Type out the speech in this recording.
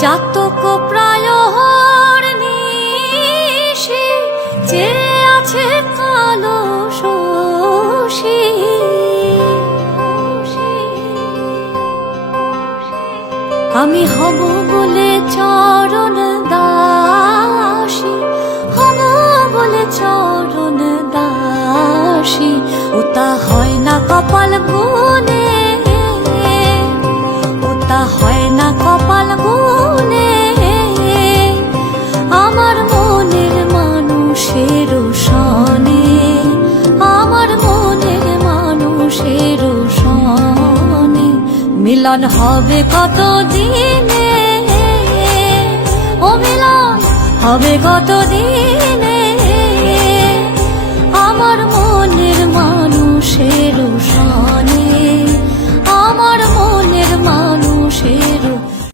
চাতক প্রায় নিশি চেয়ে আছে কালো শশী। আমি হব বলে চরণ দাসী, হব বলে চরণ দাসী। ওটা হয় না কপাল গুনে, ওটা হয় না কপাল গুনে। আমার মনের মানুষের সনে, আমার মনের মানুষের সনে মিলন হবে কত দিনে, ও মিলন হবে কত দিন।